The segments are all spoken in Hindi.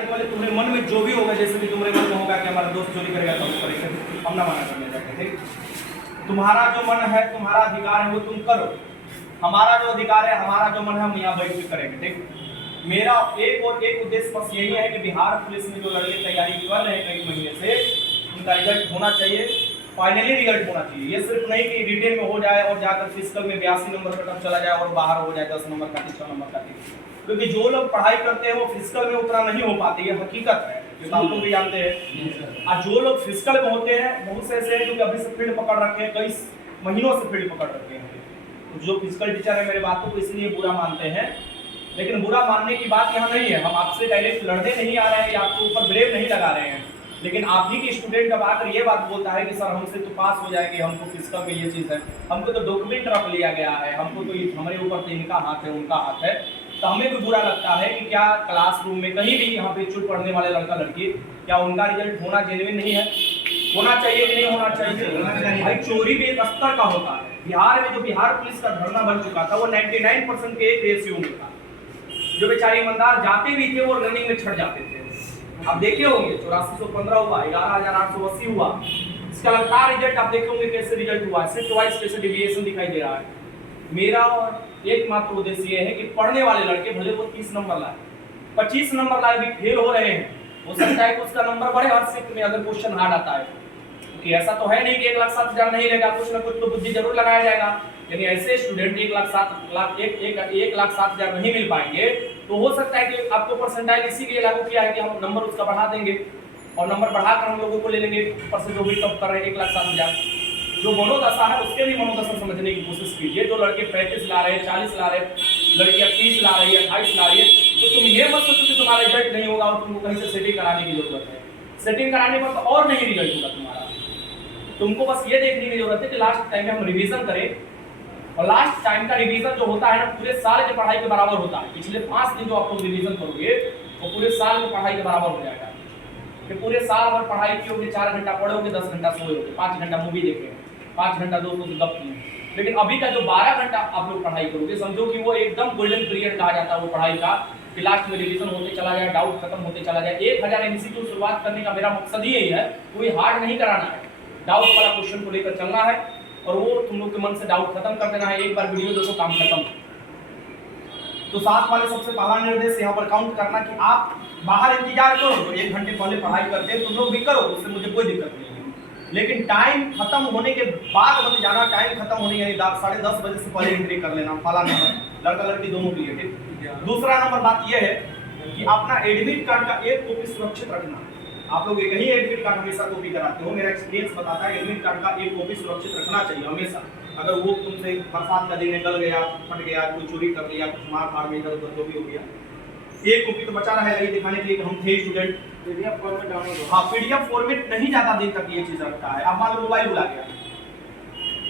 तुम्हारे मन में जो भी होगा, जैसे भी तुम्हारे मन में होगा कि हमारा दोस्त चोरी करेगा तो हम करेंगे, हम ना मना करने जाएंगे। ठीक, तुम्हारा जो मन है, तुम्हारा अधिकार है, वो तुम करो। हमारा जो अधिकार है, हमारा जो मन है, हम यहाँ बैठ के करेंगे। ठीक, मेरा एक और एक उद्देश्य बस यही है कि बिहार पुलिस में जो लड़के तैयारी कर रहे हैं कई महीने से, उनका रिजल्ट होना चाहिए, फाइनली रिजल्ट होना चाहिए। ये सिर्फ नहीं कि रिटेन में हो जाए और जाकर फिजिकल में 82 नंबर पर कम चला जाए और बाहर हो जाए 10 नंबर का 6 नंबर का। क्योंकि जो लोग पढ़ाई करते हैं वो फिजिकल में उतना नहीं हो पाते, ये हकीकत है, ये आप लोग भी जानते हैं। और जो लोग फिजिकल में होते हैं, बहुत से ऐसे हैं जो अभी से फील्ड पकड़ रखे हैं, कई महीनों से फील्ड पकड़ रखे हैं। तो जो फिजिकल टीचर है मेरे बातों को इसलिए बुरा मानते हैं, लेकिन बुरा मानने की बात यहाँ नहीं है। हम आपसे डायरेक्ट लड़ने नहीं आ रहे हैं या आपके ऊपर ब्लेम नहीं लगा रहे हैं, लेकिन आप ही के स्टूडेंट जब आकर ये बात बोलता है कि सर हमसे तो पास हो जाएंगे, हमको फिजिकल में ये चीज़ है, हमको तो डॉक्यूमेंट रख लिया गया है, हमको तो हमारे ऊपर तो इनका हाथ है, उनका हाथ है, तो हमें भी बुरा लगता है कि क्या क्लासरूम में कहीं भी यहाँ पे चुप पढ़ने वाले लड़का लड़की, क्या उनका रिजल्ट होना जेन्युइन नहीं है? होना चाहिए कि नहीं होना चाहिए? भाई चोरी भी एक स्तर का होता है। बिहार में जो बिहार पुलिस का धरना बन चुका था वो 99% के एक रेशियो में था। जो बेचारे ईमानदार जाते भी थे वो रनिंग में छट जाते थे। आप देखे होंगे 8415 हुआ, 11880 हुआ, इसका लगातार रिजल्ट आप देखे होंगे कैसे रिजल्ट हुआ, शिफ्ट वाइज कैसे डिविएशन दिखाई दे रहा है। मेरा और एकमात्र उद्देश्य ये है कि पढ़ने वाले लड़के भले वो 30 नंबर लाए, 25 नंबर लाए, भी फेल हो रहे हैं, हो सकता है कि उसका नंबर बढ़े हर शिफ्ट में अगर क्वेश्चन हार्ड आता है। क्योंकि ऐसा तो है नहीं कि 1,07,000 नहीं रहेगा, कुछ ना कुछ तो बुद्धि जरूर लगाया जाएगा। यानी ऐसे स्टूडेंट 1,07,000 नहीं मिल पाएंगे, तो हो सकता है कि आपको परसेंटाइल इसीलिए लागू किया है कि हम नंबर उसका बढ़ा देंगे और नंबर बढ़ाकर हम लोगों को ले लेंगे परसेंट जो भी टॉप कर रहे हैं 1,07,000। जो मनोदशा है उसके भी मनोदशा समझने की कोशिश कीजिए। जो लड़के 35 ला रहे हैं, 40 ला रहे हैं, लड़कियां 30 ला रही है, 28 ला रही है, तो तुम ये मत सोचो कि तुम्हारा रिजल्ट नहीं होगा और तुमको कहीं से सेटिंग कराने की जरूरत है। सेटिंग कराने पर तो और नहीं रिजल्ट होगा तुम्हारा। तुमको बस ये देखने की जरूरत है कि लास्ट टाइम में हम रिवीजन करें, और लास्ट टाइम का रिवीजन जो होता है ना पूरे साल की पढ़ाई के बराबर होता है। पिछले 5 दिन जो आप लोग रिवीजन करोगे वो पूरे साल की पढ़ाई के बराबर हो जाएगा। फिर पूरे साल भर पढ़ाई की होगी, 4 घंटा पढ़ोगे, 10 घंटा सोओगे, 5 घंटा मूवी देखे, 5 घंटा दोस्तों से गप किए। लेकिन अभी का जो 12 घंटा आप लोग पढ़ाई करोगे, समझो कि वो एकदम गोल्डन पीरियड कहा जाता है वो पढ़ाई का, कि लास्ट में रिवीजन होते चला जाए, डाउट खत्म होते चला जाए। 1000 एमसीक्यू शुरुआत करने का मेरा मकसद ही यही है, कोई हार्ड नहीं कराना है, डाउट वाला क्वेश्चन को लेकर चलना है और वो तुम लोग के मन से डाउट खत्म कर देना है। एक बार वीडियो देखो, काम खत्म। तो साथ वाले सबसे पहला निर्देश यहाँ पर काउंट करना कि आप बाहर इंतजार करो, तो 1 घंटे पहले पढ़ाई करते हैं तुम लोग भी करो, उससे मुझे कोई दिक्कत नहीं है। लेकिन टाइम खत्म होने के बाद मत जाना, टाइम खत्म होने यानी 10:30 बजे से पहले एंट्री कर लेना, फला नंबर लड़का लड़की दोनों के लिए। ठीक, दूसरा नंबर बात यह है कि अपना एडमिट कार्ड का एक कॉपी सुरक्षित रखना। आप लोग एक ही एडमिट कार्ड हमेशा कॉपी कराते हो, मेरा एक्सपीरियंस बताता है एडमिट कार्ड का एक कॉपी सुरक्षित रखना चाहिए हमेशा। अगर वो तुमसे बरसात का दिन निकल गया, फट गया, कोई चोरी कर लिया, कुछ मार फाड़ में इधर उधर जो भी हो गया, एक कॉपी तो बचा रहेगा, ये दिखाने के लिए कि हम थे स्टूडेंट। पीडीएफ फॉर्मेट डाउनलोड, हाँ पीडीएफ फॉर्मेट नहीं ज्यादा दिन तक ये चीज रखता है। अब मान लो मोबाइल भुला गया,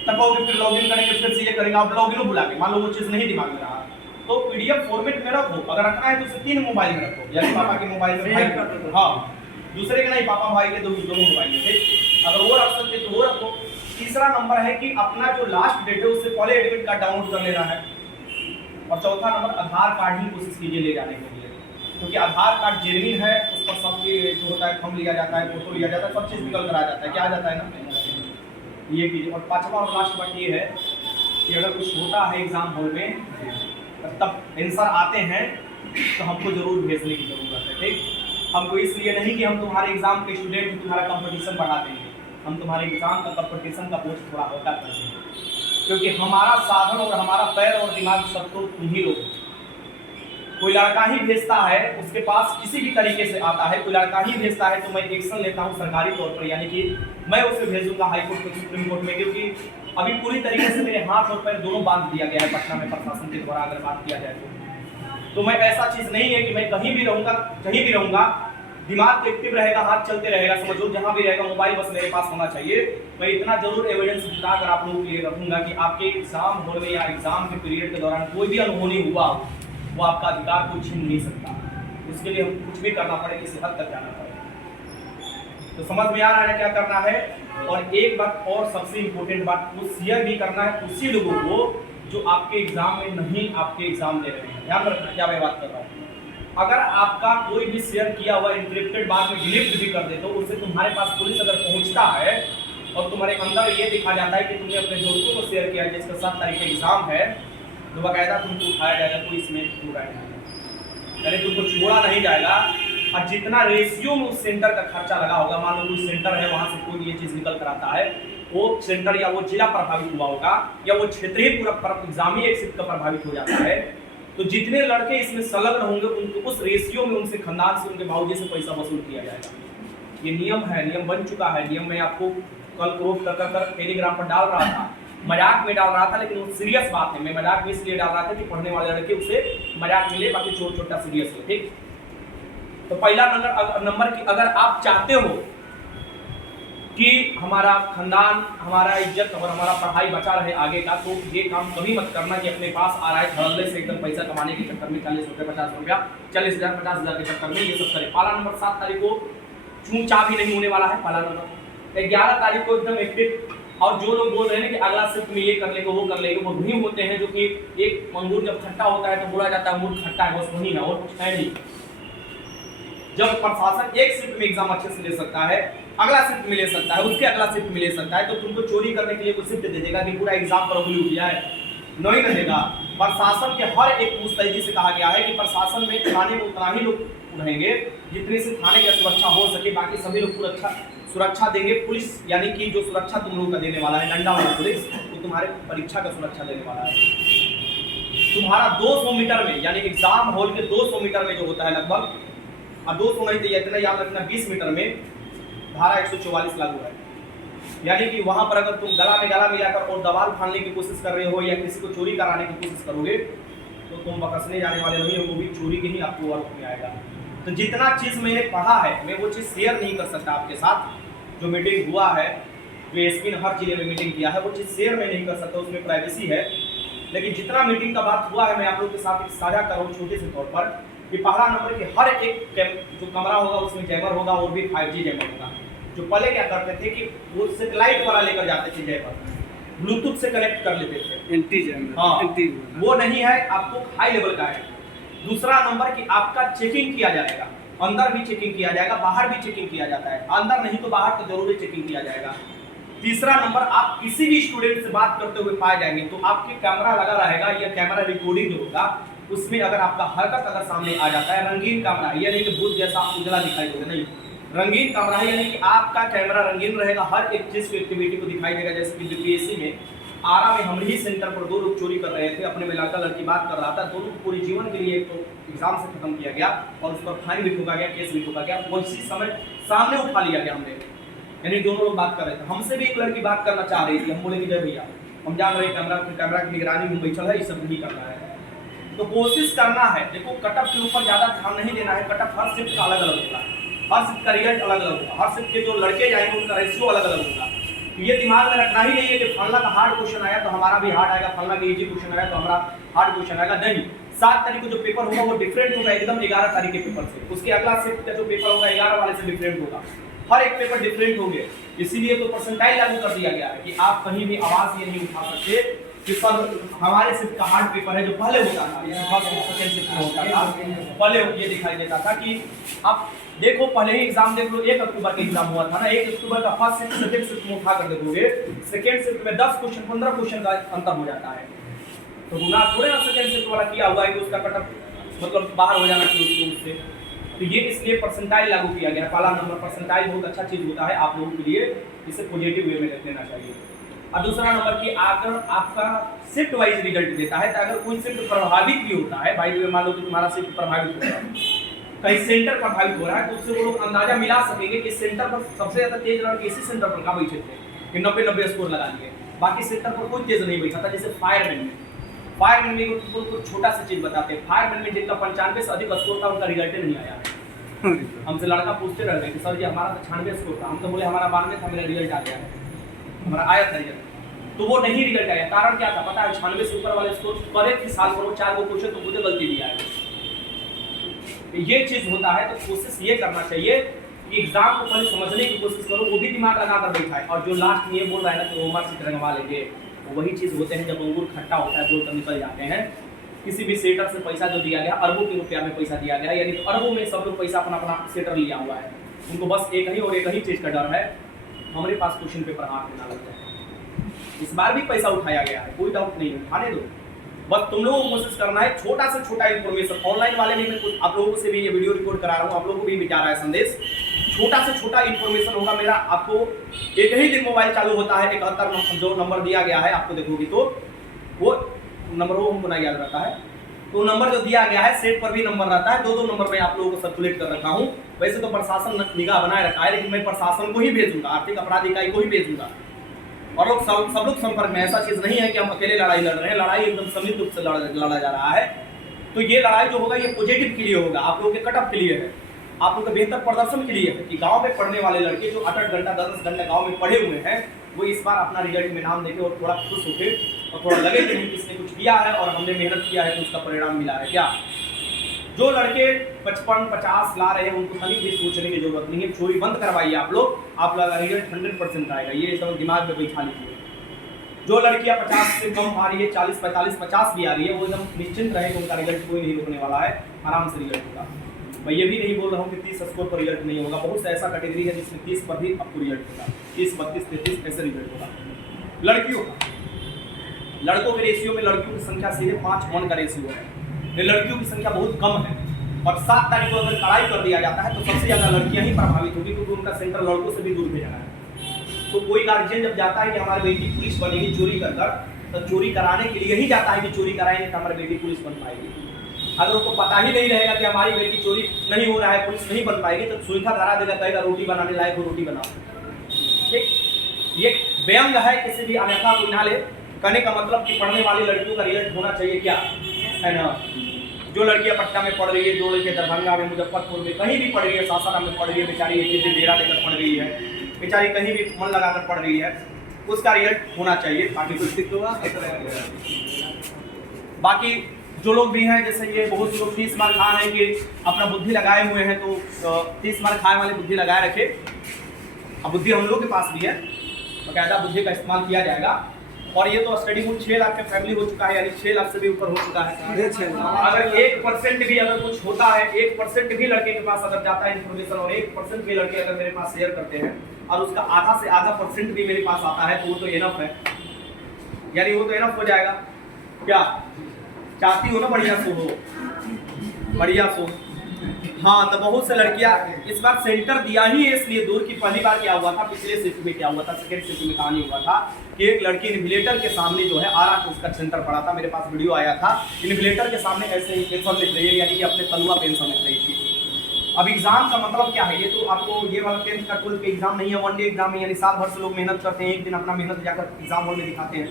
तब आओगे फिर लॉगिन करेंगे, फिर से ये करेंगे, आप लॉगिन भुला गए, मान लो वो चीज नहीं दिमाग में रहा, तो पीडीएफ फॉर्मेट में रखो। अगर रखना है तो उसे 3 मोबाइल में रखो, यानी पापा के मोबाइल में, भाई हाँ दूसरे के नहीं, पापा भाई के दोनों मोबाइल में। ठीक, अगर वो रख सकते तो वो रखो। तीसरा नंबर है कि अपना जो लास्ट डेट है उससे पहले एडमिट कार्ड डाउनलोड कर लेना है। और चौथा नंबर आधार कार्ड ही कोशिश कीजिए ले जाने के लिए, क्योंकि आधार कार्ड जेन्युइन है, उस पर सबके जो होता है थंब लिया जाता है, फोटो लिया जाता है, सब चीज़ निकल कर आ जाता है, क्या आ जाता है ना, ये कीजिए। और पांचवा और लास्ट बात ये है कि अगर कुछ होता है एग्जाम हॉल में तब आंसर आते हैं तो हमको जरूर भेजने की जरूरत है। ठीक, हमको इसलिए नहीं कि हम तुम्हारे एग्जाम के स्टूडेंट तुम्हारा कंपटीशन बढ़ा देंगे, हम तुम्हारे एग्जाम का कंपटीशन का बोझ थोड़ा हल्का कर देंगे, क्योंकि हमारा साधन और हमारा पैर और दिमाग सब तो तुम ही लोग। कोई लड़का ही भेजता है, उसके पास किसी भी तरीके से आता है, कोई लड़का ही भेजता है तो मैं एक्शन लेता हूँ सरकारी तौर पर, यानी कि मैं उसे भेजूंगा हाई कोर्ट में, सुप्रीम कोर्ट में, क्योंकि अभी पूरी तरीके से मेरे हाथ और पैर दोनों बांध दिया गया है पटना में प्रशासन के द्वारा। अगर बात किया जाए तो मैं ऐसा चीज नहीं है कि मैं कहीं भी रहूंगा, कहीं भी रहूंगा, दिमाग एक्टिव रहेगा, हाथ चलते रहेगा, समझो जहां भी रहेगा मोबाइल बस मेरे पास होना चाहिए। मैं इतना जरूर एविडेंस जुटाकर आप लोगों के लिए रखूंगा कि आपके एग्जाम हॉल में या एग्जाम के पीरियड के दौरान कोई भी अनहोनी हुआ वो आपका अधिकार को छीन नहीं सकता। इसके लिए हम कुछ भी करना पड़े, किसी हद तक जाना पड़े। तो समझ में आ रहा है क्या करना है। और एक बात और सबसे इम्पोर्टेंट बात, वो शेयर भी करना है उसी लोगों को जो आपके एग्जाम में नहीं आपके एग्जाम दे रहे हैं। ध्यान रखना क्या मैं बात कर रहा हूँ। अगर आपका कोई भी शेयर किया हुआ इंक्रिप्टेड बाद में डिलीट भी कर दे तो उससे तुम्हारे पास पुलिस अगर पहुंचता है और तुम्हारे अंदर ये दिखा जाता है कि तुमने अपने दोस्तों को शेयर किया है जिसका 7 तारीख का एग्जाम है, तो बाकायदा तुमको उठाया जाएगा, कोई इसमें पूरा नहीं, यानी तुमको छोड़ा नहीं जाएगा। और जितना रेशियो में उस सेंटर का खर्चा लगा होगा, मान लो कोई सेंटर है वहां से कोई ये चीज निकल कर आता है, वो सेंटर या वो जिला प्रभावित हुआ होगा या वो क्षेत्रीय पूरा एग्जामी एक शिफ्ट का प्रभावित हो जाता है, तो जितने लड़के इसमें संलग्न होंगे उनको उस रेशियो में उनसे खानदान से उनके भावजी से पैसा वसूल किया जाएगा। ये नियम है, नियम बन चुका है। नियम में आपको कल क्रोप कर टेलीग्राम पर डाल रहा था, मजाक में डाल रहा था, लेकिन वो सीरियस बात है। मैं मजाक में इसलिए डाल रहा था कि पढ़ने वाले लड़के उसे मजाक मिले, बाकी छोटा सीरियस है, ठीक। तो पहला नंबर की अगर आप चाहते हो कि हमारा खानदान, हमारा इज्जत और हमारा पढ़ाई बचा रहे आगे का, तो ये काम कभी मत करना कि अपने पास आ रहा है धड़ल्ले से एकदम पैसा कमाने के चक्कर में 40 रुपये 50 रुपया 40,000 50,000 के चक्कर में ये सब करे। पाला नंबर 7 तारीख को चूं चा भी नहीं होने वाला है। पाला नंबर 11 तारीख को एकदम एक्टिव। और जो लोग बोल रहे हैं कि अगला शिफ्ट में ये कर लेंगे वो कर लेंगे, वो वही होते हैं जो कि एक अंगूर जब खट्टा होता है तो बोला जाता है अंगूर खट्टा है, बस वही है और कुछ है नहीं। जब प्रशासन एक शिफ्ट में एग्जाम अच्छे से ले सकता है, अगला शिफ्ट में ले सकता है, उसके अगला शिफ्ट में ले सकता है, तो तुमको चोरी करने के लिए कोई शिफ्ट दे देगा कि पूरा एग्जाम पर उंगली उठ जाए? नहीं रहेगा। प्रशासन के हर एक मुस्तैदी से कहा गया है कि प्रशासन में थाने में उतना ही लोग रहेंगे जितने से थाने की सुरक्षा हो सके, बाकी सभी लोग सुरक्षा देंगे। पुलिस यानी कि जो सुरक्षा तुम लोगों का देने वाला है, डंडा वाला पुलिस, तो तुम्हारे परीक्षा का सुरक्षा देने वाला है। तुम्हारा 200 मीटर में, यानी एग्जाम हॉल के 200 मीटर में जो होता है लगभग, और 200 नहीं तो इतना याद रखना 20 मीटर में धारा 144 लागू है। यानी कि वहां पर अगर तुम गला में गला मिलाकर और दबाव फाड़ने की कोशिश कर रहे हो या किसी को चोरी कराने की कोशिश करोगे तो तुम बकसने जाने वाले नहीं हो, वो भी चोरी के ही आपको आरोप में आएगा। तो जितना चीज मैंने पढ़ा है मैं वो चीज शेयर नहीं कर सकता आपके साथ। जो मीटिंग हुआ है, जो एसपी ने हर जिले में मीटिंग किया है, वो चीज शेयर मैं नहीं कर सकता, उसमें प्राइवेसी है। लेकिन जितना मीटिंग का बात हुआ है मैं आप लोग के साथ साझा कर रहा हूँ छोटे से तौर पर कि पहला नंबर के हर एक जो कमरा होगा उसमें जैमर होगा और भी 5G जैमर होगा। जो पहले क्या करते थे कि वो सेटेलाइट वाला लेकर जाते थे जैमर, ब्लूटूथ से कनेक्ट कर लेते थे, एंटी जैमर। हाँ, वो नहीं है, आपको हाई लेवल का है। दूसरा नंबर कि आपका चेकिंग किया जाएगा, अंदर भी चेकिंग किया जाएगा, बाहर भी चेकिंग किया जाता है, अंदर नहीं तो बाहर तो जरूर चेकिंग किया जाएगा। तीसरा नंबर, आप किसी भी स्टूडेंट से बात करते हुए पाए जाएंगे तो आपके कैमरा लगा रहेगा या कैमरा रिकॉर्डिंग जो होगा उसमें अगर आपका हरकत अगर सामने आ जाता है, रंगीन कैमरा है, ये नहीं कि भूत जैसा उजला दिखाई देगा, नहीं, रंगीन कैमरा है, यानी कि आपका कैमरा रंगीन रहेगा, हर एक चीज की एक्टिविटी को दिखाई देगा। जैसे कि बीपीएससी में आरा में हम ही सेंटर पर 2 लोग चोरी कर रहे थे, अपने में लड़का लड़की बात कर रहा था, दोनों को पूरे जीवन के लिए एक तो एग्जाम से खत्म किया गया और उस पर फाइन भी ठोका गया, केस भी ठोका गया, उसी समय सामने उठा लिया गया हमने। यानी दोनों लोग बात कर रहे थे, हमसे भी एक लड़की बात करना चाह रही थी, हम बोले कि जय भैया हम जान रहे कैमरा की निगरानी में बैठल है, ये सब नहीं करना है। तो कोशिश करना है, देखो कटअप के ऊपर ज्यादा ध्यान नहीं देना है, कटअप हर शिफ्ट का अलग अलग होगा, हर शिफ्ट का रिजल्ट अलग अलग होगा, हर शिफ्ट के जो लड़के जाएंगे उनका रेशियो अलग अलग होगा। तो ये दिमाग में रखना ही नहीं है कि फलना का हार्ड क्वेश्चन आया तो हमारा भी हार्ड आएगा, फलना का इजी क्वेश्चन आया तो हमारा हार्ड क्वेश्चन आएगा, नहीं। 7 तारीख को जो पेपर होगा वो डिफरेंट होगा एकदम 11 तारीख के पेपर से, उसके अगला शिफ्ट का जो पेपर होगा 11 वाले से डिफरेंट होगा, हर एक पेपर डिफरेंट होंगे। इसीलिए तो परसेंटाइल लागू कर दिया गया है कि आप कहीं भी आवाज ये नहीं उठा सकते कि सर हमारे शिफ्ट का हार्ड पेपर है, जो पहले होता था, फर्स्ट सेकंड शिफ्ट में होता था, पहले ये दिखाई देता था कि आप देखो पहले ही एग्जाम देख लो, 1 अक्टूबर का एग्जाम हुआ था ना, 1 अक्टूबर का फर्स्ट शिफ्ट सेकंड शिफ्ट में उठा कर देखोगे, सेकंड शिफ्ट में 10 क्वेश्चन 15 क्वेश्चन का अंतर हो जाता है। तो गुना थोड़े ना सेकंड शिफ्ट वाला किया हुआ है कि उसका कटअप मतलब बाहर हो जाना चाहिए उससे। तो ये इसलिए परसेंटाइल लागू किया गया है। पहला नंबर परसेंटाइल बहुत अच्छा चीज होता है आप लोगों के लिए, इसे पॉजिटिव वे में लेना चाहिए। और दूसरा नंबर कि अगर आपका शिफ्ट वाइज रिजल्ट देता है तो अगर कोई शिफ्ट प्रभावित भी होता है, भाई मान लो कि तुम्हारा शिफ्ट प्रभावित हो रहा है, कहीं सेंटर प्रभावित हो रहा है, तो उससे वो लोग अंदाजा मिला सकेंगे कि सेंटर पर सबसे ज्यादा तेज लड़के इसी सेंटर पर कहाँ बैठे थे कि 90 स्कोर लगा लिए, बाकी सेंटर पर कोई तेज नहीं बैठा था। जैसे फायरमैन में को छोटा सा चीज बताते हैं, फायरमैन में जिनका 95 से अधिक स्कोर था उनका रिजल्ट नहीं आया। हमसे लड़का पूछते रह गए कि सर जी हमारा तो 96 स्कोर था, हम तो बोले हमारा 92 था, मेरा रिजल्ट आ गया है, हमारा आया था रिजल्ट, तो वो नहीं रिजल्ट आया। कारण क्या था पता है? 96 से ऊपर वाले स्कोर करेक्ट थी, साल पर 4 वो क्वेश्चन तो मुझे गलती भी आया। ये चीज होता है, तो कोशिश ये करना चाहिए कि एग्जाम को पहले समझने की कोशिश करो, वो भी दिमाग लगाकर बैठा है। और जो लास्ट में ये बोल रहा है ना कि होमवर्क से रंगवा लेंगे, वही चीज होते हैं जब अंगूर खट्टा होता है, जो निकल जाते हैं। किसी भी सेटर से पैसा जो दिया गया, अरबों के रुपया में पैसा दिया गया, यानी अरबों में सब लोग पैसा अपना अपना सेटर लिया हुआ है। उनको बस एक ही और एक ही चीज़ का डर है, हमारे पास क्वेश्चन पेपर हाथ में ना लग जाए। इस बार भी पैसा उठाया गया है, कोई डाउट नहीं, उठाने दो, बस तुम लोगों को कोशिश करना है छोटा से छोटा इन्फॉर्मेशन। ऑनलाइन वाले में मैं कुछ आप लोगों से भी ये वीडियो रिकॉर्ड करा रहा हूँ, आप लोगों को भी जा रहा है संदेश, छोटा से छोटा इन्फॉर्मेशन होगा मेरा। आपको एक ही दिन मोबाइल चालू होता है, 71 जो नंबर दिया गया है आपको देखोगे तो वो नंबर वो हमको नहीं याद रहता है, तो नंबर जो दिया गया है सेट पर भी नंबर रहता है, 2-2 नंबर मैं आप लोगों को सर्कुलेट कर रखा हूँ। वैसे तो प्रशासन निगाह बनाए रखा है, लेकिन मैं प्रशासन को ही भेजूंगा, आर्थिक अपराध इकाई को ही भेजूंगा। और लोग सब लोग संपर्क में, ऐसा चीज नहीं है कि हम अकेले लड़ाई लड़ रहे हैं, लड़ाई एकदम संयुक्त रूप से लड़ा जा रहा है। तो ये लड़ाई जो होगा ये पॉजिटिव के लिए होगा, आप लोगों के कटअप के लिए है, आप लोगों के बेहतर प्रदर्शन के लिए है कि गांव में पढ़ने वाले लड़के जो 8-8 घंटा 10-10 घंटा गांव में पढ़े हुए हैं वो इस बार अपना रिजल्ट में नाम देखे और थोड़ा खुश होके और थोड़ा लगे कि नहीं किसने कुछ किया है और हमने मेहनत किया है तो उसका परिणाम मिला है। क्या जो लड़के 55-50 ला रहे हैं उनको कहीं भी सोचने की जरूरत नहीं है, चोरी बंद करवाइए आप लोग रिजल्ट 100% आएगा, ये एकदम दिमाग में बैठा लीजिए। जो लड़कियां 50 से कम आ रही है, 40, 45, 50 भी आ रही है, वो एकदम निश्चिंत रहे कि उनका रिजल्ट कोई नहीं रोकने वाला है, आराम से रिजल्ट होगा। मैं ये भी नहीं बोल रहा हूँ कि 30 स्कोर पर रिजल्ट नहीं होगा, बहुत सा ऐसा कैटेगरी है जिसमें 30 पर भी आपको रिजल्ट होगा, 30, 32, 33 ऐसे रिजल्ट होगा। लड़कियों का, लड़कों के रेशियो में लड़कियों की संख्या सीधे 5:1 का रेशियो है, लड़कियों की संख्या बहुत कम है। और 7 तारीख को अगर कड़ाई कर दिया जाता है तो सबसे ज़्यादा लड़कियां ही प्रभावित होगी, क्योंकि उनका सेंटर लड़कों से भी दूर भेजा है। तो कोई गार्जियन जब जाता है कि हमारी बेटी पुलिस बनेगी चोरी कर कर, तो चोरी कराने के लिए ही जाता है कि चोरी कराएंगे तो हमारी बेटी पुलिस बन पाएगी। अगर उसको पता ही नहीं रहेगा कि हमारी बेटी चोरी नहीं हो रहा है, पुलिस नहीं बन पाएगी, तो सुईखा धरा देगा, कहेगा रोटी बनाने लायक हो रोटी बनाओ। ठीक, ये व्यंग है, किसी भी अन्यथा को ना ले। कहने का मतलब कि पढ़ने वाली लड़कियों का रिजल्ट होना चाहिए, क्या है ना। जो लड़कियां पटना में पढ़ रही है, जो लड़कियां दरभंगा में, मुजफ्फरपुर में, कहीं भी पढ़ रही है, सासाराम में पढ़ रही है, बेचारी एक दिन डेरा लेकर पढ़ रही है, बेचारी कहीं भी मन लगाकर पढ़ रही है, उसका रिजल्ट होना चाहिए। बाकी कुछ दिक्कत होगा। बाकी जो लोग भी हैं, जैसे ये बहुत से लोग 30 मार्क खाए हैं कि अपना बुद्धि लगाए हुए हैं, तो 30 मार्क खाए वाले बुद्धि लगाए रखे। अब बुद्धि हम लोग के पास भी है, बाकायदा बुद्धि का इस्तेमाल किया जाएगा। और ये तो स्टडी मूड 6 लाख का फैमिली हो चुका है, यानी 6 लाख से भी ऊपर हो चुका है। अगर 1% भी अगर कुछ होता है, 1% भी लड़के के पास अगर जाता है इन्फॉर्मेशन, और 1% भी लड़के अगर मेरे पास शेयर करते हैं और उसका आधा से आधा % भी मेरे पास आता है, तो वो तो इनफ है, यानी वो तो इनफ हो जाएगा। क्या चाहती हो ना बढ़िया सो हो, बढ़िया सो। हाँ, तो बहुत से लड़कियां इस बार सेंटर दिया ही है इसलिए दूर की। पहली बार क्या हुआ था, पिछले शिफ्ट में क्या हुआ था, सेकंड शिफ्ट में कहानी हुआ था कि एक लड़की इन्फ्लेटर के सामने जो है आरा को उसका सेंटर पड़ा था, मेरे पास वीडियो आया था। इन्फ्लेटर के सामने ऐसे ही पेंसिल लिख रही है, यानी कि अपने तलुआ पेंसिल लिख रही थी। अब एग्जाम का मतलब क्या है, ये तो आपको ये वाला 10th का 12th के एग्जाम नहीं है, 1 डे एग्जाम है, यानी साल भर से लोग मेहनत करते हैं, एक दिन अपना मेहनत जाकर एग्जाम हॉल में दिखाते हैं।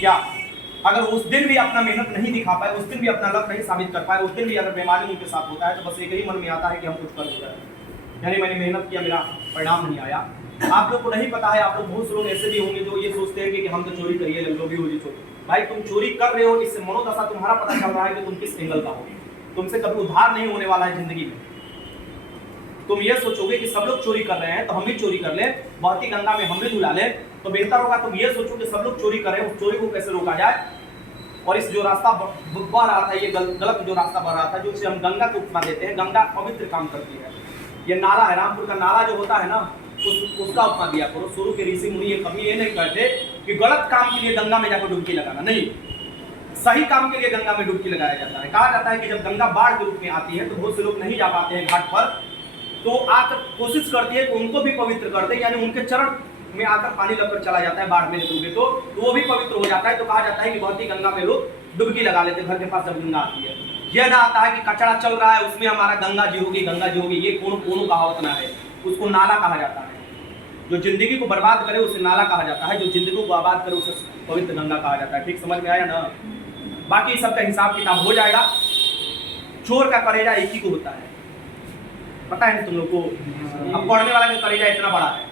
क्या अगर उस दिन भी अपना मेहनत नहीं दिखा पाए, उस दिन भी अपना लक्ष्य नहीं साबित कर पाए, उस दिन भी अगर बेईमानी उनके साथ होता है, तो बस एक ही मन में आता है कि हम कुछ कर दिया, यानी मैंने मेहनत किया, मेरा परिणाम नहीं आया। आप लोग को नहीं पता है, आप लोग बहुत से लोग ऐसे भी होंगे जो ये सोचते हैं कि हम तो चोरी करिए, जो भी हो जी चोरी। भाई तुम चोरी कर रहे हो, इससे मनोदशा तुम्हारा पता चल रहा है कि तुम किस एंगल का हो। तुमसे कभी उधार नहीं होने वाला है जिंदगी में। तुम ये सोचोगे कि सब लोग चोरी कर रहे हैं तो हम भी चोरी कर ले, बहती गंगा में हम भी धुला ले, तो बेहतर होगा तुम ये सोचो कि सब लोग चोरी कर रहे हैं, उस चोरी को कैसे रोका जाए। और इस जो रास्ता बह रहा था, ये गलत जो रास्ता बढ़ रहा था, जो हम गंगा को उपमा देते हैं, गंगा पवित्र काम करती है। ये नाला है, रामपुर का नाला जो होता है ना, उसका उपमा दिया करो। शुरू के ऋषि मुनि कभी ये नहीं कहते कि गलत काम के लिए गंगा में जाकर डुबकी लगाना, नहीं, सही काम के लिए गंगा में डुबकी लगाया जाता है। कहा जाता है कि जब गंगा बाढ़ के रूप में आती है तो बहुत से लोग नहीं जा पाते हैं घाट पर, तो आकर कोशिश करती है कि उनको भी पवित्र कर दे, यानी उनके चरण में आकर पानी लगकर चला जाता है बाढ़ में डूबे तो वो भी पवित्र हो जाता है। तो कहा जाता है कि बहती गंगा में लोग डुबकी लगा लेते घर के पास जब गंगा आती है। यह ना आता है कि कचरा चल रहा है उसमें हमारा गंगा जी होगी, गंगा जी होगी, ये कोनो कहावत ना है, उसको नाला कहा जाता है। जो जिंदगी को बर्बाद करे उसे नाला कहा जाता है, जो जिंदगी को आबाद करे उसे पवित्र गंगा कहा जाता है। ठीक समझ में आया ना। बाकी सबका हिसाब किताब हो जाएगा। चोर का करेजा एक ही को होता है, पता है तुम लोग को। अब पढ़ने वाला का करेजा इतना बड़ा है,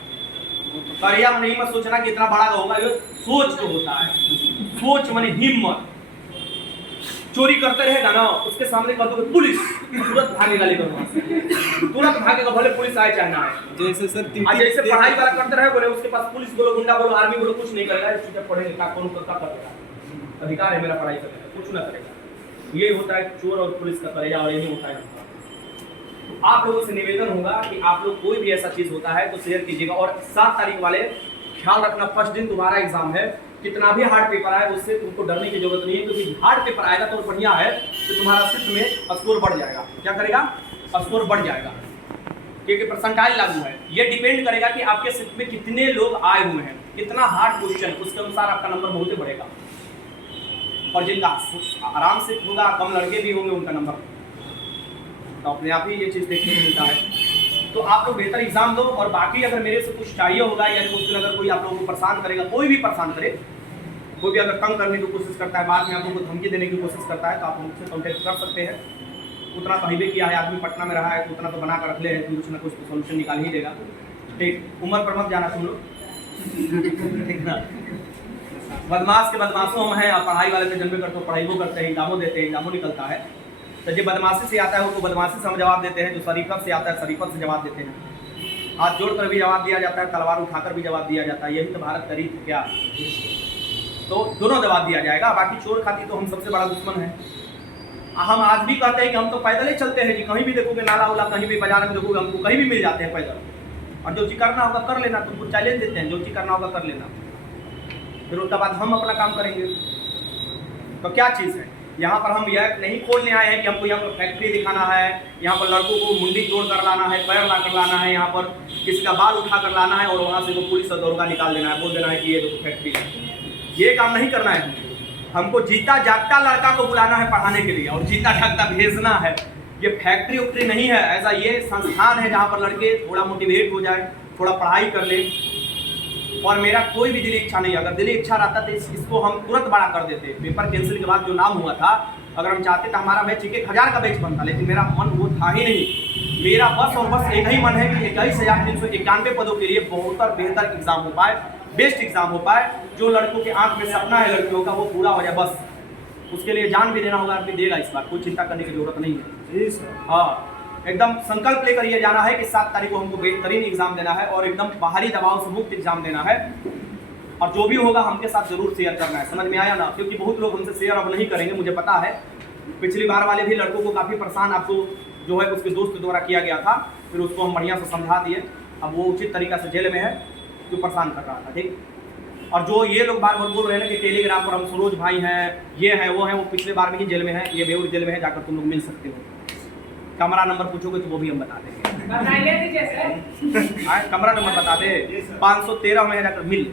करेजा में नहीं मत सोचना कि इतना बड़ा होगा, ये सोच तो होता है। सोच माने हिम्मत। चोरी करते रहेगा ना, उसके सामने कह दोगे पुलिस, तुरंत भागेगा लेकर वहां से, तुरंत भागेगा, भले पुलिस आए चाहे ना आए। जैसे सर जैसे पढ़ाई वाला करते रहे, बोले उसके पास पुलिस बोलो, गुंडा बोलो, आर्मी बोलो, कुछ नहीं करेगा। चुपचाप पढ़ेंगे, क्या करूँ, क्या करेगा, अधिकार है मेरा पढ़ाई करने का, कुछ ना करेगा। ये होता है चोर और पुलिस का कलेजा, और यही होता है। तो आप लोगों से निवेदन होगा कि आप लोग कोई भी ऐसा चीज़ होता है तो शेयर कीजिएगा। और 7 तारीख वाले ख्याल रखना, फर्स्ट दिन तुम्हारा एग्जाम है, कितना भी हार्ड पेपर आए उससे तुमको डरने की जरूरत नहीं है, क्योंकि हार्ड पेपर आएगा तो बढ़िया है कि तुम्हारा शिफ्ट में स्कोर बढ़ जाएगा। क्या करेगा? स्कोर बढ़ जाएगा, क्योंकि परसेंटाइल लागू है। ये डिपेंड करेगा कि आपके शिफ्ट में कितने लोग आए हुए हैं, कितना हार्ड क्वेश्चन, उसके अनुसार आपका नंबर बहुत ही बढ़ेगा। और जिनका आराम से होगा, कम लड़के भी होंगे, उनका नंबर तो अपने आप ही ये चीज़ देखने को मिलता है। तो आप लोग बेहतर एग्जाम दो। और बाकी अगर मेरे से कुछ चाहिए होगा या कुछ दिन अगर कोई आप लोगों को परेशान करेगा, कोई भी परेशान करे, कोई भी अगर तंग करने की कोशिश करता है, बाद में आप लोगों को धमकी देने की कोशिश करता है, तो आप मुझसे कॉन्टेक्ट कर सकते हैं। उतना तो हाईवे किया है, आदमी पटना में रहा है तो उतना तो बना कर रख ले है, कुछ ना कुछ सोल्यूशन निकाल ही देगा। ठीक, उम्र पर मत जाना तुम लोग, ठीक ना। बदमाश के बदमाशों हम हैं, और पढ़ाई वाले तो जन्म करते पढ़ाई वो करते हैं, एग्जामों देते हैं, एग्जामों निकलता है। तो जो बदमाशी से आता है वो तो बदमाशी से हम जवाब देते हैं, जो शरीफत से आता है शरीफत से जवाब देते हैं। हाथ जोड़कर भी जवाब दिया जाता है, तलवार उठाकर भी जवाब दिया जाता है। यही तो भारत का रीत है। क्या? तो दोनों जवाब दिया जाएगा। बाकी चोर खाती तो हम सबसे बड़ा दुश्मन है। हम आज भी कहते हैं कि हम तो पैदल ही चलते हैं जी, कहीं भी देखोगे नाला उला, कहीं भी बाजार में देखोगे हमको कहीं भी मिल जाते हैं पैदल। और जो चीज़ करना होगा कर लेना, तुमको चैलेंज देते हैं, जो चीज़ करना होगा कर लेना, फिर उसके बाद हम अपना काम करेंगे। तो क्या चीज़ है, यहाँ पर हम यह नहीं खोलने आए हैं कि हमको यहाँ पर फैक्ट्री दिखाना है, यहाँ पर लड़कों को मुंडी तोड़ कर लाना है, पैर ला कर लाना है, यहाँ पर किसी का बाल उठा कर लाना है और वहाँ से वो पुलिस और दरोगा निकाल देना है, बोल देना है कि ये देखो फैक्ट्री है। ये काम नहीं करना है हमको जीता जागता लड़का को बुलाना है पढ़ाने के लिए और जीता जागता भेजना है। ये फैक्ट्री उक्ट्री नहीं है, ऐसा ये संस्थान है जहाँ पर लड़के थोड़ा मोटिवेट हो जाए, थोड़ा पढ़ाई कर ले। और मेरा कोई भी दिली इच्छा नहीं, अगर दिली इच्छा रहता तो इसको हम तुरंत बड़ा कर देते। पेपर कैंसिल के बाद जो नाम हुआ था, अगर हम चाहते तो हमारा बैच 1000 का बैच बनता, लेकिन मेरा मन वो था ही नहीं। मेरा बस और बस एक ही मन है कि 21,391 पदों के लिए बहुत बेहतर एग्जाम हो पाए, बेस्ट एग्जाम हो पाए। जो लड़कों के आंख में सपना है लड़कियों का वो पूरा हो जाए, बस उसके लिए जान भी देना होगा, आदमी देगा। इस बार कोई चिंता करने की जरूरत नहीं है। जी सर, हाँ, एकदम संकल्प लेकर ये जाना है कि 7 तारीख को हमको बेहतरीन एग्जाम देना है और एकदम बाहरी दबाव से मुक्त एग्जाम देना है। और जो भी होगा हमके साथ जरूर शेयर करना है, समझ में आया ना? क्योंकि बहुत लोग हमसे शेयर अब नहीं करेंगे, मुझे पता है। पिछली बार वाले भी लड़कों को काफ़ी परेशान आपको जो है उसके दोस्त द्वारा किया गया था, फिर उसको हम बढ़िया से समझा दिए। अब वो उचित तरीका से जेल में है, जो परेशान कर रहा था। ठीक, और जो ये लोग बार बार बोल रहे हैं ना कि टेलीग्राम पर हम सरोज भाई हैं, ये हैं वो हैं, वो पिछले बार में ही जेल में है, ये बेउर जेल में है, जाकर तुम लोग मिल सकते हो। कमरा नंबर पूछोगे तो वो भी हम बता देंगे। कमरा नंबर बता दे, 513 में जाकर मिल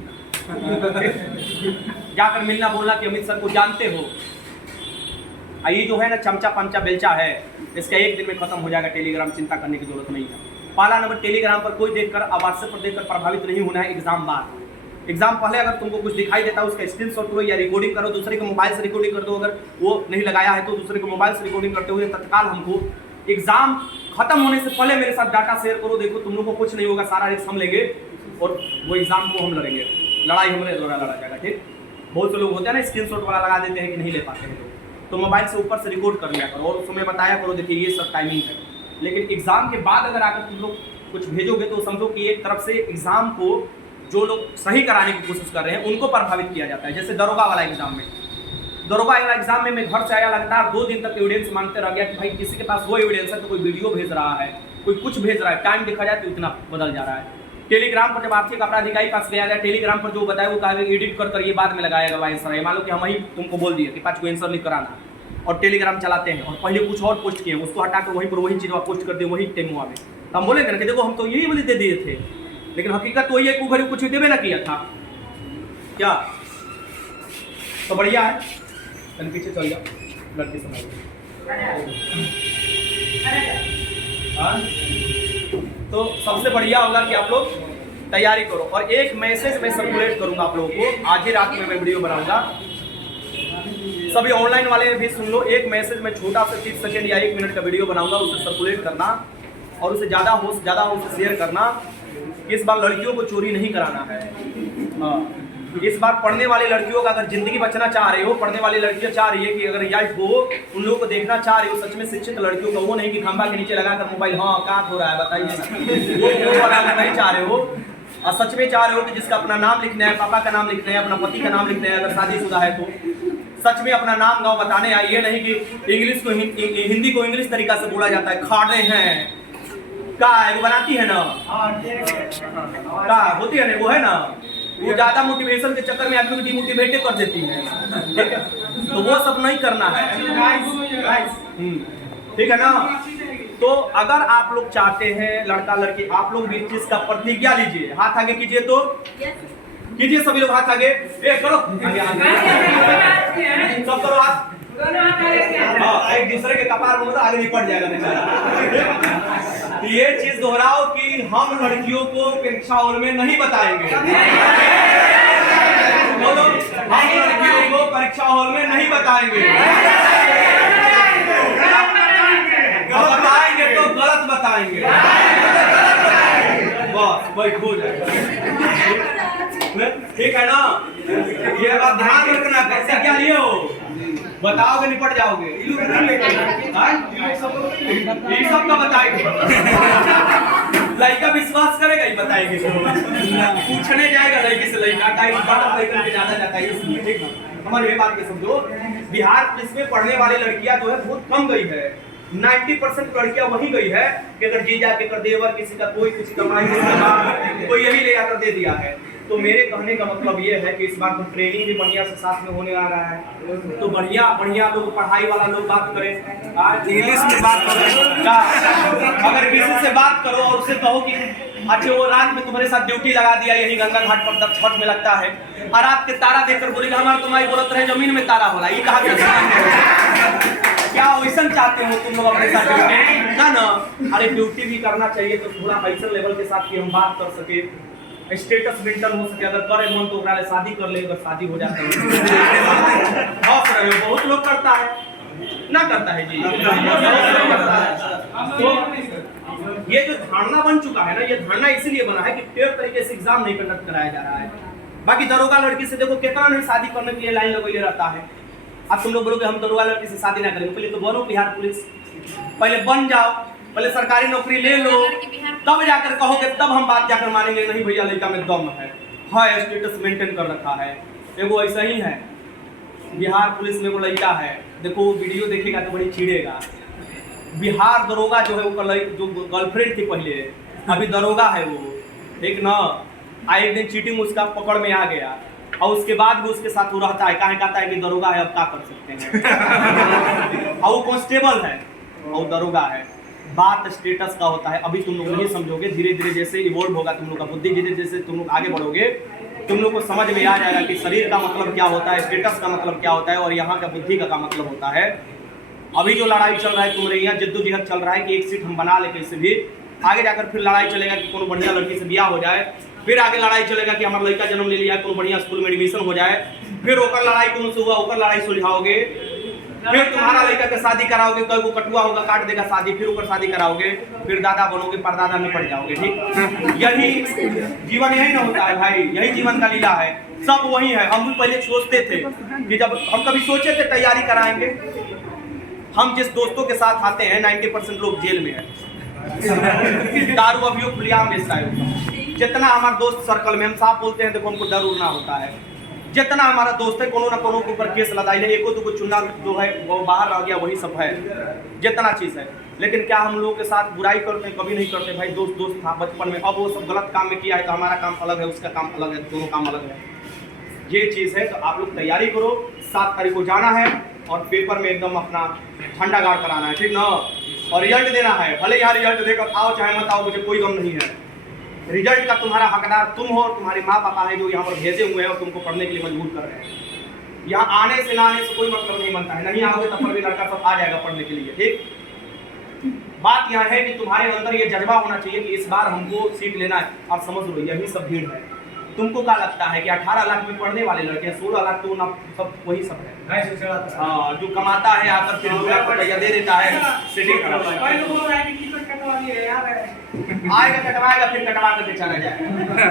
जाकर मिलना, बोलना कि अमित सर को जानते हो। ये जो है ना चमचा पंचा बेलचा है, इसका एक दिन में खत्म हो जाएगा टेलीग्राम, चिंता करने की जरूरत नहीं है। पहला नंबर, टेलीग्राम पर कोई देखकर व्हाट्सएप पर देखकर प्रभावित नहीं होना है। एग्जाम बाद, एग्जाम पहले अगर तुमको कुछ दिखाई देता है उसका स्क्रीनशॉट करो या रिकॉर्डिंग करो, दूसरे के मोबाइल से रिकॉर्डिंग कर दो। अगर वो नहीं लगाया है तो दूसरे के मोबाइल से रिकॉर्डिंग करते हुए तत्काल हमको एग्जाम खत्म होने से पहले मेरे साथ डाटा शेयर करो। देखो तुम लोग को कुछ नहीं होगा, सारा रिस्क हम लेंगे और वो एग्जाम को हम लड़ेंगे, लड़ाई हमारे द्वारा लड़ा जाएगा। ठीक, बहुत से लोग होते हैं ना स्क्रीनशॉट वाला लगा देते हैं कि नहीं ले पाते हैं, तो मोबाइल से ऊपर से रिकॉर्ड कर लिया करो और उस समय बताया करो, देखिए ये सब टाइमिंग है। लेकिन एग्जाम के बाद अगर आकर तुम लोग कुछ भेजोगे तो समझो कि एक तरफ से एग्जाम को जो लोग सही कराने की कोशिश कर रहे हैं उनको प्रभावित किया जाता है। जैसे दरोगा वाला एग्जाम में, दरोगा वाला एग्जाम में मैं घर से आया, लगातार 2 दिन तक एविडेंस मांगते रह गया कि भाई किसी के पास वो एविडेंस है, तो कोई वीडियो भेज रहा है, कोई कुछ भेज रहा है, टाइम देखा जाए तो इतना बदल जा रहा है। टेलीग्राम पर जब आर्थिक अपराध इकाई पास गया जाए, टेलीग्राम पर जो बताया वो कहा एडिट कर ये बाद में लगाया गया आंसर है। मान लो कि हम ही तुमको बोल दिए कि 5 को आंसर लिख कराना, और टेलीग्राम चलाते हैं और पहले कुछ और पोस्ट किए, उसको हटा कर वहीं पर वही चीज़ पोस्ट कर दिए वही टेमुआ में, तो हम बोलेंगे ना कि देखो हम तो यही वाली दे दिए थे, लेकिन हकीकत वही है कि कुछ देवे ना किया था क्या। तो बढ़िया है, चल पीछे चल जाओ, लड़की समझ। तो सबसे बढ़िया होगा कि आप लोग तैयारी करो। और एक मैसेज मैं सर्कुलेट करूंगा आप लोगों को, आज ही रात में मैं वीडियो बनाऊंगा, सभी ऑनलाइन वाले भी सुन लो। एक मैसेज में छोटा सा 30 सेकंड या 1 मिनट का वीडियो बनाऊंगा, उसे सर्कुलेट करना और उसे ज़्यादा हो उसे शेयर करना। इस बार लड़कियों को चोरी नहीं कराना है। हाँ, इस बार पढ़ने वाली लड़कियों का अगर जिंदगी बचना चाह रहे हो, पढ़ने वाली लड़कियां चाह रही है कि अगर रिजल्ट हो, उन लोगों को देखना चाह रही हो सच में शिक्षित लड़कियों का, वो नहीं कि खंभा के नीचे लगाकर मोबाइल हाँ क्या हो रहा है बताइए, वो वाला नहीं चाह रहे हो। और सच में चाह रहे हो कि जिसका अपना नाम लिखना है, पापा का नाम लिखना है, अपना पति का नाम लिखना है, अगर शादीशुदा है तो सच में अपना नाम गांव बताने आई, ये नहीं कि इंग्लिश को हिंदी को इंग्लिश तरीका से बोला जाता है। खाड़े हैं का वो बनाती है ना, का होती है ना, वो है ना, वो ज्यादा मोटिवेशन के चक्कर में आदमी को डिमोटिवेट कर देती है, ठीक है? तो वो सब नहीं करना है, ठीक है ना? तो अगर आप लोग चाहते हैं लड़का लड़की, आप लोग भी इस चीज का प्रतिज्ञा लीजिए। हाथ आगे कीजिए, तो कीजिए सभी लोग हाथ आगे, करो आगे आगे सब करो हाथ। हाँ, एक दूसरे के कपार में आगे निपट जाएगा बेचारा। ये चीज दोहराओ कि हम लड़कियों को परीक्षा हॉल में नहीं बताएंगे। बोलो, हम लड़कियों को परीक्षा हॉल में नहीं बताएंगे। बताएंगे तो गलत बताएंगे, बस वही हो जाएगा, ठीक है ना? ये बात ध्यान रखना, कैसे क्या लिए हो बताओगे निपट जाओगे। ये सब का बताएंगे, लड़का विश्वास करेगा ही बताएंगे, पूछने जाएगा लड़की से, लड़का का ज्यादा जाता है इसलिए, ठीक है? हमारी ये बात के समझो, बिहार पुलिस में पढ़ने वाली लड़कियां जो है बहुत कम गई है। 90% लड़कियां वही गई है कि अगर जीजा के कर देवर किसी का कोई किसी का भाई कोई यही ले आकर दे दिया है। तो मेरे कहने का मतलब ये है कि इस बार तो ट्रेनिंग भी बढ़िया से साथ में होने आ रहा है, तो बढ़िया बढ़िया लोग पढ़ाई वाला लोग बात करें, आज इंग्लिश में बात करें। अगर किसी से बात करो और उससे कहो कि अच्छा वो रात में तुम्हारे साथ ड्यूटी लगा दिया यही गंगा घाट पर छठ में लगता है, और रात के तारा देखकर बोलेगा हमारा तुम्हारी बोलत रहे जमीन में तारा होला, ये कहा क्या वैसा चाहते हो तुम लोग अपने साथ ना ना? अरे ड्यूटी भी करना चाहिए तो थोड़ा ऐसा लेवल के साथ कि हम बात कर सके, स्टेटस मेंटेन हो सके। अगर करे मन तो उन्हें शादी कर ले, अगर शादी हो जाता है बहुत लोग करता है ना, करता है जी, तो ये जो धारणा बन चुका है ना, ये धारणा इसलिए बना है कि फेयर तरीके से एग्जाम नहीं कंडक्ट कराया जा रहा है। बाकी दरोगा लड़की से देखो कितना नहीं शादी करने के लिए लाइन लगे रहता है। अब तुम लोग बोलोगे हम दरोगा लड़की से शादी ना करेंगे, पहले तो बनो बिहार पुलिस, पहले बन जाओ, पहले सरकारी नौकरी ले लो, तब जाकर कहोगे, तब हम बात जाकर मानेंगे नहीं भैया लड़का में दम है, स्टेटस मेंटेन कर रखा है। एगो ऐसा ही है बिहार पुलिस में, वो लड़का है, देखो वीडियो देखेगा तो बड़ी चिढ़ेगा। बिहार दरोगा जो है वो जो गर्लफ्रेंड थी पहले, अभी दरोगा है वो, ठीक ना? एक दिन चीटिंग उसका पकड़ में आ गया, और उसके बाद भी उसके साथ वो रहता है, कहाँ कहता है कि दरोगा है अब क्या कर सकते हैं। और वो कांस्टेबल है और दरोगा है। बात स्टेटस का होता है, अभी तुम लोग नहीं समझोगे, धीरे धीरे जैसे इवॉल्व होगा तुम लोग का बुद्धि, धीरे जैसे तुम लोग आगे बढ़ोगे तुम लोग को समझ में आ जाएगा कि शरीर का मतलब क्या होता है, स्टेटस का मतलब क्या होता है, और यहाँ का बुद्धि का मतलब होता है। अभी जो लड़ाई चल रहा है तुम्हारे यहाँ, जद्दोजहद चल रहा है कि एक सीट हम बना ले कैसे भी, आगे जाकर फिर लड़ाई चलेगा कि कोनो बढ़िया लड़की से ब्याह हो जाए, फिर आगे लड़ाई चलेगा कि हमारा लड़का जन्म ले लिया, कोनो बढ़िया स्कूल में एडमिशन हो जाए, फिर ओकर लड़ाई कोनो से हुआ ओकर लड़ाई सुलझाओगे, फिर तुम्हारा लड़का के शादी कराओगे, कोई को कटुआ होगा काट देगा शादी, फिर ऊपर शादी कराओगे, फिर दादा बनोगे, परदादा निपट जाओगे, ठीक? यही जीवन यही ना होता है भाई, यही जीवन का लीला है, सब वही है। हम भी पहले सोचते थे कि जब हम कभी सोचे थे तैयारी कराएंगे, हम जिस दोस्तों के साथ आते हैं 90% लोग जेल में है, दारू अभियोग खुलेआम बेचता है। जितना हमारे दोस्त सर्कल में, हम साफ बोलते हैं देखो हमको डर उड़ना होता है, जितना हमारा दोस्त है कोनो ना कोनो के ऊपर केस लदाई ले, एको दुगो चुना जो है वो बाहर रह गया, वही सब है जितना चीज़ है। लेकिन क्या हम लोगों के साथ बुराई करते हैं? कभी नहीं करते भाई, दोस्त दोस्त था बचपन में, अब वो सब गलत काम में किया है तो हमारा काम अलग है, उसका काम अलग है, दोनों काम अलग है, ये चीज़ है। तो आप लोग तैयारी करो, 7 तारीख को जाना है और पेपर में एकदम अपना ठंडा गाड़ कराना है, ठीक ना? और रिजल्ट देना है, भले यहाँ रिजल्ट देकर आओ चाहे मत आओ, मुझे कोई गम नहीं है। रिजल्ट का तुम्हारा हकदार तुम हो, तुम्हारे माँ पापा है जो यहाँ पर भेजे हुए हैं और तुमको पढ़ने के लिए मजबूर कर रहे हैं। यहाँ आने से ना आने से कोई मतलब नहीं बनता है, नहीं आओगे तब पर भी लड़का सब आ जाएगा पढ़ने के लिए, ठीक? बात यहाँ है कि तुम्हारे अंदर ये जज्बा होना चाहिए कि इस बार हमको सीट लेना है। आप समझ लो यही सब भीड़ है। तुमको क्या लगता है कि 18 लाख में पढ़ने वाले लड़के, 16 लाख तो ना सब वही सब है, हाँ, जो कमाता है आकर फिर 2 लाख रुपया दे देता है, सेटिंग आएगा कटवाएगा फिर कटवा कर बेचारा जाएगा,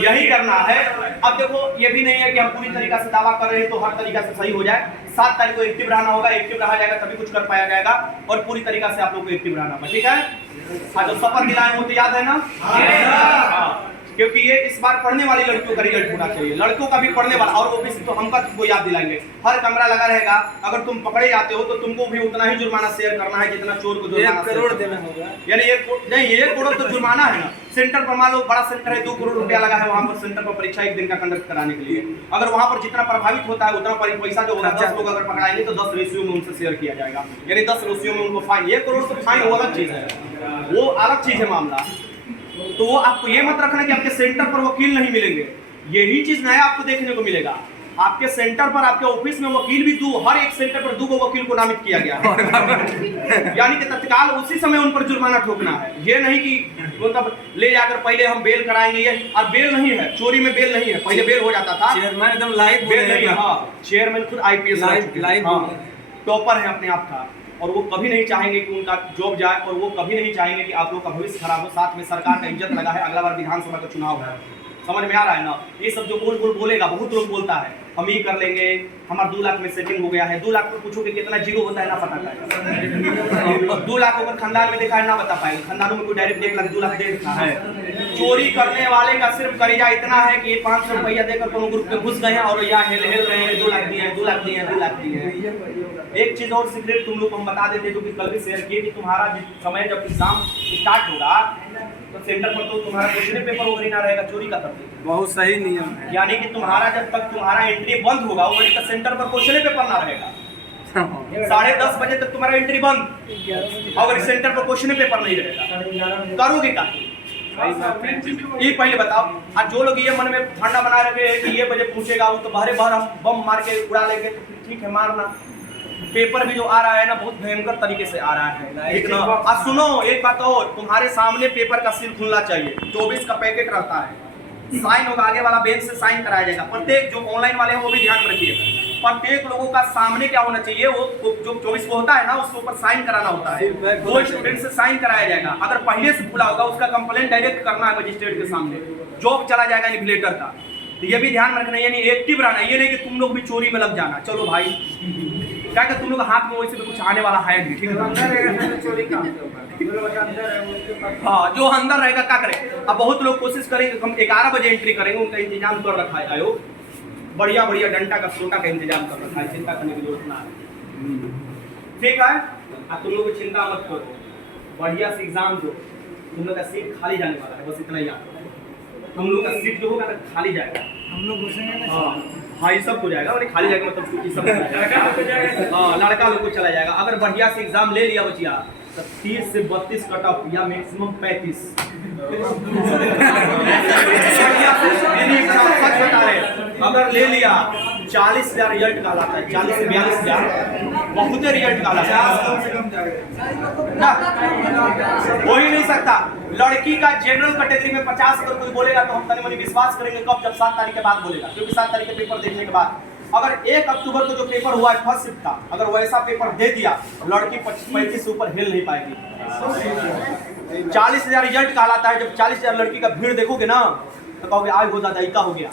यही करना है। अब देखो ये भी नहीं है कि हम पूरी तरीका से दावा कर रहे हैं तो हर तरीका से सही हो जाए। 7 तारीख को एक्टिव रहना होगा, एक्टिव रहा जाएगा तभी कुछ कर पाया जाएगा, और पूरी तरीका से आप लोग को एक्टिव रहना होगा, ठीक है? हाँ, जो शपथ दिलाए वो तो याद है ना? क्योंकि ये इस बार पढ़ने वाली लड़कियों का रिजल्ट होना चाहिए, लड़कों का भी पढ़ने वाला। और ओबीसी तो हमका तुमको याद दिलाएंगे, हर कमरा लगा रहेगा, अगर तुम पकड़े जाते हो तो तुमको भी उतना ही जुर्माना शेयर करना है जितना चोर को जुर्माना 1 करोड़ देना होगा। यानी 1 करोड़ तो जुर्माना है ना। सेंटर पर मान लो बड़ा सेंटर है, 2 करोड़ रुपया लगा है वहां पर सेंटर पर परीक्षा 1 दिन का कंडक्ट कराने के लिए। अगर वहां पर जितना प्रभावित होता है उतना पैसा जो होगा 10 लोग अगर पकड़ाएंगे तो 10 रेशियो में उनसे शेयर किया जाएगा, यानी 10 रेशियो में उनको फाइन। 1 करोड़ तो फाइन वो अलग चीज है, वो अलग चीज है मामला। तो वो आपको ये मत रखना कि आपके सेंटर पर वकील नहीं मिलेंगे, यही चीज नया आपको देखने को मिलेगा। आपके सेंटर पर, आपके ऑफिस में वकील भी हर एक सेंटर पर 2 वकील को नामित किया गया है यानी कि तत्काल उसी समय उन पर जुर्माना ठोकना है। ये नहीं कि मतलब ले जाकर पहले हम बेल कराएंगे, ये और बेल नहीं है, चोरी में बेल नहीं है। पहले बेल हो जाता था, चेयरमैन एकदम लाइव बेल नहीं है। हाँ, चेयरमैन खुद आईपीएस लाइव टॉपर है अपने आप का, और वो कभी नहीं चाहेंगे कि उनका जॉब जाए, और वो कभी नहीं चाहेंगे कि आप लोग का भविष्य खराब हो। साथ में सरकार का इज्जत लगा है, अगला बार विधानसभा का चुनाव है, समझ में आ रहा है ना। ये सब जो बोलेगा, बहुत लोग बोलता है हम ये कर लेंगे, हमारा 2 लाख में सेटिंग हो गया है। 2 लाख पर पूछोगे कितना जीरो होता है ना पता पाएगा। 2 लाख अगर खानदान में देखा है ना बता पाएगा, खानदानों में कोई डायरेक्ट 1 लाख 2 लाख दे देता है। चोरी करने वाले का सिर्फ करीजा इतना है कि 500 रुपया देकर कोनो ग्रुप में घुस गए हैं और यहाँ हिल रहे हैं, 2 लाख दिए हैं, 2 लाख दिए हैं, 2 लाख दिए हैं। एक चीज और सीक्रेट तुम लोग को हम बता देते जो कि कल भी शेयर किए कि तुम्हारा समय जब एग्जाम स्टार्ट होगा तो सेंटर पर तो तुम्हारा क्वेश्चन पेपर वगैरह ना रहेगा, चोरी का करते। बहुत सही नियम है। यानी कि तुम्हारा जब तक तुम्हारा एंट्री बंद होगा वो बजे तक सेंटर पर क्वेश्चन पेपर ना रहेगा। 10:30 बजे तक तुम्हारा एंट्री बंद, अगर सेंटर पर क्वेश्चन पेपर नहीं रहेगा करोगे क्या? ये पहले बताओ। और जो लोग ये मन में धारणा बना रखे हैं कि ये बजे पूछेगा वो तो बाहर हम बम मार के उड़ा लेंगे, तो ठीक है मारना। पेपर भी जो आ रहा है ना बहुत भयंकर तरीके से आ रहा है, ठीक ना। और सुनो एक बात और, तुम्हारे सामने पेपर का सील खुलना चाहिए, 24 का पैकेट रहता है, साइन होगा, आगे वाला बेंच से साइन कराया जाएगा। प्रत्येक जो ऑनलाइन वाले हैं वो भी ध्यान रखिए, प्रत्येक लोगों का सामने क्या होना चाहिए, वो जो 24 को होता है ना उसके ऊपर साइन कराना होता है, वो स्टूडेंट से साइन कराया जाएगा। अगर पहले से खुला होगा उसका कंप्लेंट डायरेक्ट करना है मजिस्ट्रेट के सामने, जॉब चला जाएगा इन्विजिलेटर का। तो ये भी ध्यान रखना, यानी एक्टिव रहना, ये नहीं कि तुम लोग भी चोरी में लग जाना। चलो भाई क्या कि तुम लोग हाथ में वैसे तो कुछ आने वाला है नहीं, ठीक है। हाँ, जो अंदर रहेगा क्या करे। अब बहुत लोग कोशिश करेंगे हम 11 बजे एंट्री करेंगे, उनका इंतजाम कर रखा है आयोग, बढ़िया बढ़िया डंडा का सोटा का इंतजाम कर रखा है, चिंता करने की जरूरत ना है, ठीक है। अब तुम लोग चिंता मत करो, बढ़िया से एग्जाम दो, तुम लोग का सीट खाली जाने वाला है, बस इतना ही याद रखो। तुम लोग का सीट जो होगा ना खाली जाएगा, हम लोग घुसेंगे। हाँ ये सब हो जाएगा, और खाली जाएगा मतलब सब हो जाएगा। हाँ लड़का लोग को चला जाएगा। अगर बढ़िया से एग्जाम ले लिया बचिया तो 30 से 32 कट ऑफ या मैक्सिमम 35। सच बता रहे, अगर ले लिया 40,000 रिजल्ट कहलाता है, 40 से 42,000 बहुत रिजल्ट कहलाता है। हो ही नहीं सकता। लड़की का जनरल कैटेगरी में 50 अगर कोई बोलेगा तो हम तनी मनी विश्वास करेंगे, कब जब 7 तारीख के बाद बोलेगा, क्योंकि 7 तारीख के पेपर देखने के बाद। अगर 1 अक्टूबर को जो पेपर हुआ है फर्स्ट शिफ्ट का, अगर वैसा पेपर दे दिया लड़की 35 से ऊपर हिल नहीं पाएगी। 40,000 रिजल्ट कहलाता है। जब 40,000 लड़की का भीड़ देखोगे ना तो कहोगे आज हो जाता का हो गया।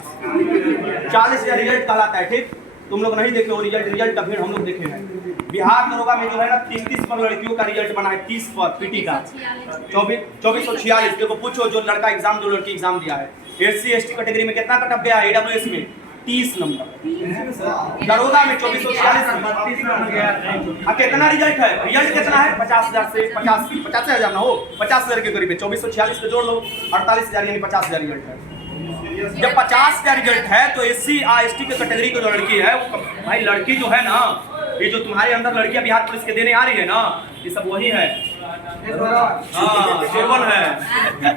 40,000 रिजल्ट कहलाता है, ठीक। तुम लोग नहीं देखे हो रिजल्ट का भीड़ हम लोग देखे हैं। बिहार दरोगा में जो है ना 30 पर लड़कियों का रिजल्ट बना है, 30 पर पीटी का 2446। देखो पूछो जो लड़का एग्जाम, जो लड़की एग्जाम दिया है, SC ST कैटेगरी में कितना कट ऑफ गया है, AWS में 30 नंबर, दरोगा में 2446 नंबर। कितना रिजल्ट है, रिजल्ट कितना है 50,000 से 50,000 ना हो, 50,000 के करीब है। 2446 पे जोड़ लो 48,000 यानी 50,000 रिजल्ट है। जब 50,000 रिजल्ट है तो SC ST के कैटेगरी की जो लड़की है वो, भाई लड़की जो है ना, ये जो तुम्हारे अंदर लड़कियां बिहार पुलिस के देने आ रही है ना, ये सब वही है। हाँ शेरवन है,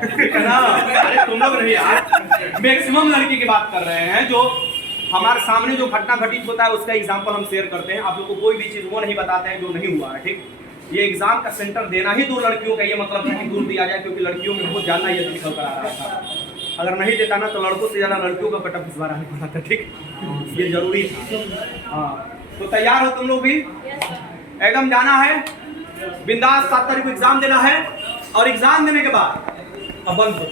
ठीक है ना। अरे तुम लोग नहीं यार, मैक्सिमम लड़की की बात कर रहे हैं। जो हमारे सामने जो घटना घटित होता है उसका एग्जाम्पल हम शेयर करते हैं। आप लोग को कोई भी चीज वो नहीं बताते हैं जो नहीं हुआ है, ठीक। ये एग्जाम का सेंटर देना ही 2 लड़कियों का ये मतलब है कि दूर दिया जाए, क्योंकि लड़कियों में बहुत ज्यादा ये निकल कर आ रहा था। अगर नहीं देता ना तो लड़कों से ज्यादा लड़कियों का कटअप इस बार आने वाला था, ठीक। ये जरूरी था। हाँ तो तैयार हो तुम लोग भी, एकदम जाना है बिंदास। 7 तारीख को एग्जाम देना है, और एग्जाम देने के बाद अब बंद हो